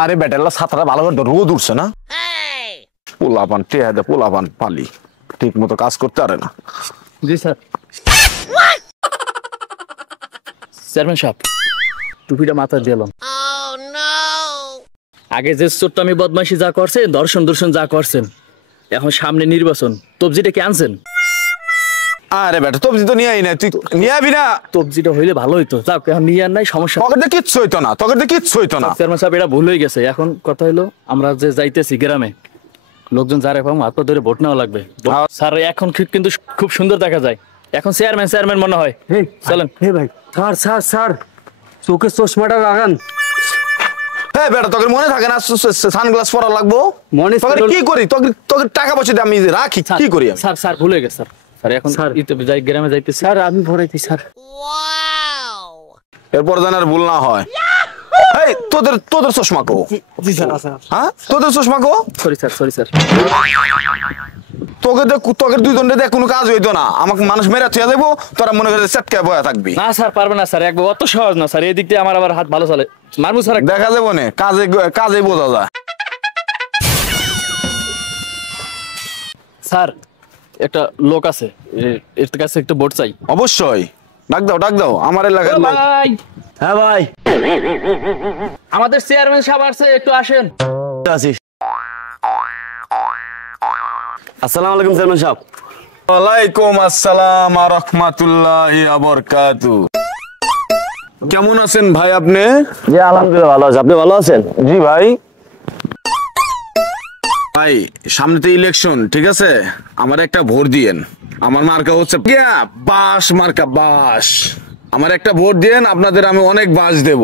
আরে বেটালা ছাতাটা ভালো করে রোদ উঠছে না, পোলাপান টেহাদে পোলাপান পালি ঠিক মতো কাজ করতে পারে না। জি স্যার। চেয়ারম্যান সাহেব টুপিটা মাথায় দিলাম। আগে যে ছোট্ট আমি বদমাইশি যা করছেন, দর্শন যা করছেন, এখন সামনে নির্বাচন, তবজিটা কি আনছেন? আরে বেটা তবজি তো নিয়ে আই না, তুই নিয়ে আবি না? তবজিটা হইলে ভালো হইতো, যাও এখন নিয়ে আর নাই, সমস্যা। তোকে তো কিচ্ছু হইতো না, তোকে তো কিচ্ছু হইতো না। চেয়ারম্যান সাহেব এটা ভুল হয়ে গেছে। এখন কথা হইলো আমরা যে যাইতেছি গ্রামে, লোকজন যারা এখন হাত পা ধরে ভোট নেওয়া লাগবে। স্যার এখন কিন্তু খুব সুন্দর দেখা যায়, এখন চেয়ারম্যান মনে হয়। চলেন। হে ভাই, স্যার চোখে চশমাটা লাগান। হ্যাঁ বেটা তোকে মনে থাকে না সানগ্লাস পরা লাগবো? মনে তোকে কি করি, তোকে টাকা পয়সা দিয়ে আমি রাখি, কি করি? স্যার ভুলে গেছে স্যার। এখন যাই গ্রামে যাইতেছি। স্যার আমি ভরাইছি স্যার। এরপর যেন আর ভুল না হয়। এই তোদের চশমা কো? জি স্যার। হ্যাঁ তোদের চশমা কো? Sorry sir. তোকে দুইজনে দেখ কোনো কাজ হইতো না, আমাকে মানুষ মেরে থুয়া দেবো, তোরা মনে করে সেটকে বয়া থাকবি। না স্যার পারবে না স্যার, একবার অত সহজ না স্যার, এই দিক দিয়ে আমার আবার হাত ভালো চলে। মারবো স্যার, দেখা যাবো না, কাজে বোঝা যায়। স্যার একটা লোক আছে, এর কাছে একটু ভোট চাই। অবশ্যই ডাক দাও আমার এলাকার লোক। ভাই, হ্যাঁ ভাই, আমাদের চেয়ারম্যান সাহেব আসছে, একটু আসেন। আসসালামু আলাইকুম চেয়ারম্যান সাহেব। ওয়ালাইকুম আসসালাম ওয়া রাহমাতুল্লাহি ওয়া বারাকাতুহু। কেমন আছেন ভাই আপনি? জি আলহামদুলিল্লাহ ভালো আছি, আপনি ভালো আছেন? জি ভাই। ভাই সামনে তো ইলেকশন, ঠিক আছে, আমার একটা ভোট দিয়েন। আমার মার্কা হচ্ছে বাঁশ মার্কা, বাঁশ। আমার একটা ভোট দিয়েন, আপনাদের আমি অনেক বাঁশ দেব,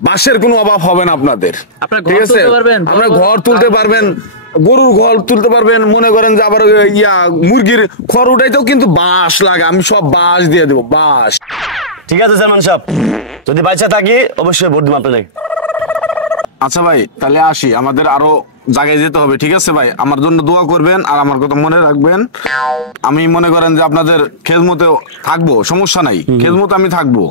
বাঁশের কোনো অভাব হবে না আপনাদের, ঠিক আছে? আপনারা ঘর তুলতে পারবেন, গরুর ঘর তুলতে পারবেন, মনে করেন যে আবার মুরগির খড় উঠাইতেও কিন্তু বাঁশ লাগে, আমি সব বাঁশ দিয়ে দেবো, বাঁশ। ঠিক আছে চেয়ারম্যান সাহেব, যদি বাইচা থাকি অবশ্যই ভোট দিব আপনাদের। আচ্ছা ভাই তাহলে আসি, আমাদের আরো জায়গায় যেতে হবে, ঠিক আছে ভাই? আমার জন্য দোয়া করবেন আর আমার কথা মনে রাখবেন। আমি মনে করেন যে আপনাদের খেদমতে থাকবো, সমস্যা নাই, খেদমতে আমি থাকবো।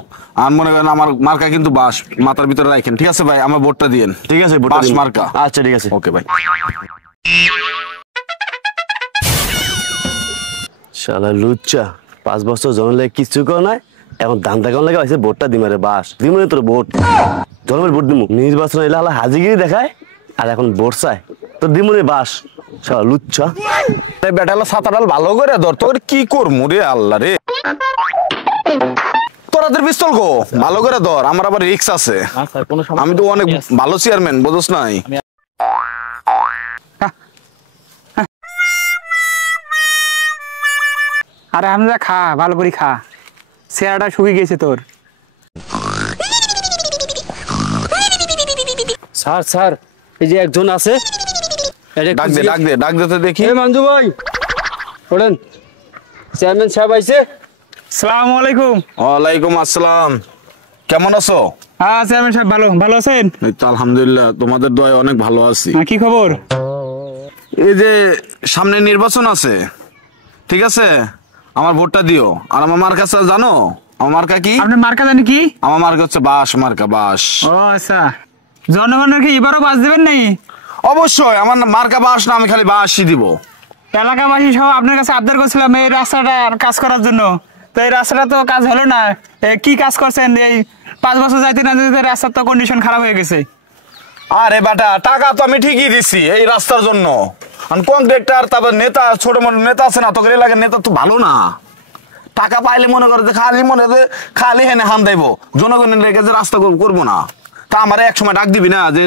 আর মনে করেন আমার মার্কা কিন্তু বাঁশ, মাথার ভিতরে রাখেন, ঠিক আছে ভাই? আমার ভোটটা দিয়েন, ঠিক আছে? বাঁশ মার্কা। আচ্ছা ঠিক আছে, ওকে ভাই। শালা লুচ্চা, 5 বছর জন লাগে কিছু কর নাই, এখন ধান্দা কেমন লাগে হয়েছে ভোটটা দিমারে বাস দিমনে তোর ভোট, জন্মের ভোট দিমু। নির্বাচন এলে আল্লাহ হাজিগিরি দেখায় আর এখন ভোট চায়, তোর দিমনে বাস। শালা লুচ্চা বেটালা ছাতাটাল ভালো করে ধর, তোর কি করবো রে আল্লাহ রে। তোরাদের পিস্তল গো ভালো করে ধর, আমার আবার রিক্স আছে, আমি তো অনেক ভালো চেয়ারম্যান, বুঝছ নাই? আরে হামজা খা, ভালো করে খা, চেহারাটা শুকিয়ে গেছে তোর। স্যার এই যে একজন আছে, ডাক দে তো দেখি। মঞ্জু ভাই ওঠেন, চেয়ারম্যান সাহেব আইছে। আসসালামু আলাইকুম। ওয়ালাইকুম আসসালাম। কেমন আছো? হ্যাঁ চেয়ারম্যান সাহেব ভালো আছেন? এই তো আলহামদুলিল্লাহ, তোমাদের দয়ায় অনেক ভালো আছি। কি খবর? এই যে সামনে নির্বাচন আছে, ঠিক আছে, আমার ভোটটা দিও। আর আমার মার্কা জানো? আমার মার্কা কি? আপনার মার্কা জানি কি? আমার মার্কা হচ্ছে বাঁশ মার্কা, বাঁশ। ও আচ্ছা, জনগণের কি এবারও বাস দেবেন নাই? অবশ্যই, আমার মার্কা বাঁশ না, আমি খালি বাঁশই দিব। এলাকাবাসী সব আপনার কাছে আবদার করছিলাম এই রাস্তাটা কাজ করার জন্য, তো এই রাস্তাটা তো কাজ হলো না। কি কাজ করছেন? এই 5 বছর যাইতে না যেতে রাস্তার তো কন্ডিশন খারাপ হয়ে গেছে। আরে বেটা টাকা তো আমি ঠিকই দিছি এই রাস্তার জন্য, কন্ট্রাক্টর তারপর নেতা, ছোট মোটো নেতা আছে না, তোকে এলাকার নেতা তো ভালো না। টাকা পাইলে মনে করে যে খালি হেনে হান দেব, জনগণের লেগে যে রাস্তা করবো না। তা আমার এক সময় ডাক দিবি না যে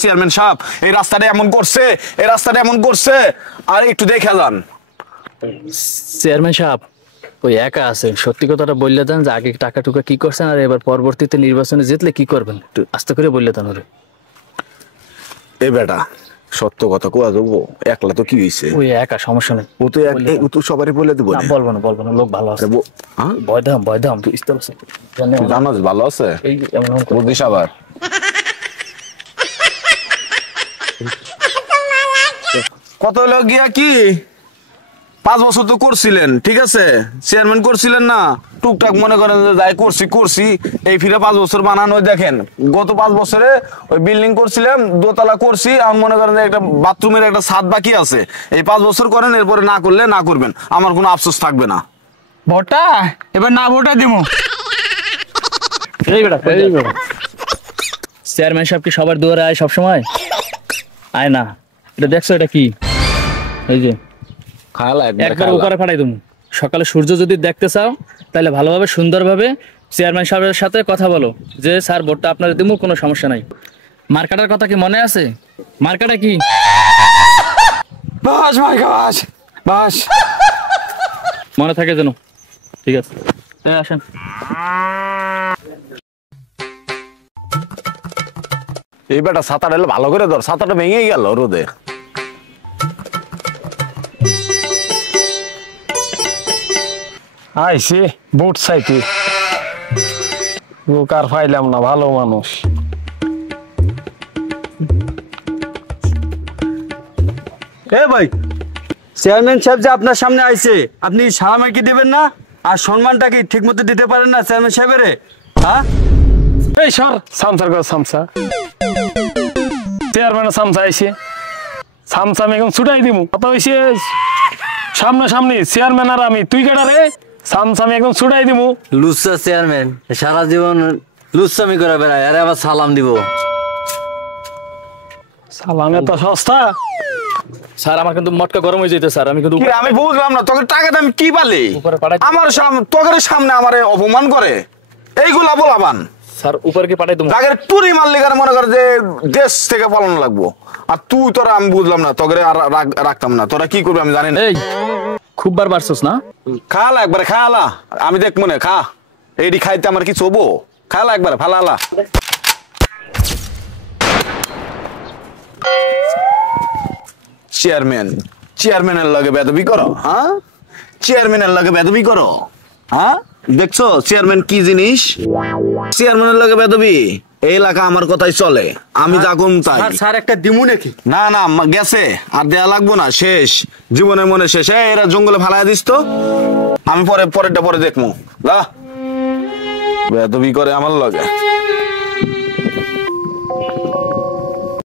চেয়ারম্যান সাহেব এই রাস্তাটা এমন করছে, এই রাস্তাটা এমন করছে, আর একটু দেখে যান। চেয়ারম্যান সাহেব ওই একা আছে, সত্যি কথাটা বললে দেন যে আগে টাকা টুকা কি করছেন, আর এবার পরবর্তীতে নির্বাচনে জিতলে কি করবেন, একটু আস্তে করে বললে দেন। ওরে এই বেটা সত্য কথা কোয়া যাবো, একলা তো কি হয়েছে, ওই একা, সমস্যা নেই, ও তো সবারই বলে দেবো। বলবো না, লোক ভালো আছে। ভয় দাম তুই জানাস ভালো আছে, বুঝিস আবার। কত হলো গিয়া কি 5 বছর তো করছিলেন, ঠিক আছে, চেয়ারম্যান করছিলেন না, টুকটাক মনে করেন যে যাই করছি এই ফিরে 5 বছর বানানো দেখেন গত 5 বছরে ওই বিল্ডিং করছিলাম দোতলা করছি এখন মনে করেন যে একটা বাথরুমের একটা ছাদ বাকি আছে এই 5 বছর করেন এরপরে না করলে না করবেন আমার কোনো আফসোস থাকবে না ভোটটা এবার না ভোটটা দিমু এই বেটা চেয়ারম্যান সাহেব কি সবার দুয়ারে আয় সবসময় আয় না এটা দেখছো এটা কি এই যে খালা একবার উপরে পাঠাই তুমি সকালে সূর্য যদি দেখতে চাও তাহলে ভালোভাবে সুন্দরভাবে চেয়ারম্যান সাহেবের সাথে কথা বলো যে স্যার ভোটটা আপনাদের দিমু কোনো সমস্যা নাই মার্কাটার কথা কি মনে আছে মার্কাটা কি বাস মার্কা বাস বাস মনে থাকে যেন ঠিক আছে আসেন এই বেটা ছাতাটা এলে ভালো করে ধর ছাতাটা ভেঙে গেল রোদে আইসি বুট চাইতে লোক আর পাইলাম না ভালো মানুষ এ ভাই চেয়ারম্যান সাহেব যে আপনার সামনে আইছে আপনি সালামে কি দিবেন না আর সম্মানটা কি ঠিক মতো দিতে পারেন না চেয়ারম্যান সাহেবের হ্যাঁ এই সর সামসার ঘর সামসা চেয়ারম্যান সামসা আইসে সামসা আমি এখন ছুটাই দিব কত হয়েছে সামনাসামনি চেয়ারম্যান আর আমি তুই কেটা রে সামসা আমি এখন ছুটাই দিব লুচ্চা চেয়ারম্যান সারা জীবন লুচ্চামি করে বেড়ায় আরে আবার সালাম দিব সালামে তো সস্তা স্যার আমার কিন্তু মটকা গরম হয়ে যেতে স্যার আমি কিন্তু কি আমি বুঝলাম না তোকে টাকাটা আমি কি পালি উপরে পাঠাই আমার সামনে তোদের সামনে আমারে অপমান করে এইগুলা বলাবান স্যার উপরে কি পাঠাই তুমি আগের টুরি মারলে কারণ মনে করে যে দেশ থেকে পালানো লাগবো আর তুই তোরা আমি বুঝলাম না তোকে আর রাখতাম না তোরা কি করবি আমি জানি না এই খুব বার বাড়ছস না খালা একবারে খালা আমি দেখ মনে খা এইটি খাইতে আমার কি চবো খালা একবারে ফালালা চেয়ারম্যানের লগে বেদবি করো হ্যাঁ চেয়ারম্যানের লগে বেদবি করো হ্যাঁ দেখছো চেয়ারম্যান কি জিনিস চেয়ারম্যানের লগে বেদবি এই এলাকা আমার কথাই চলে আমি যা কোন তাই স্যার একটা দিমু নাকি না না গেছে আর দেয়া লাগবো না শেষ জীবনের মনে শেষ এরা জঙ্গলে ফালাই দিস তো আমি পরেরটা পরে দেখবো বেদবি করে আমার লগে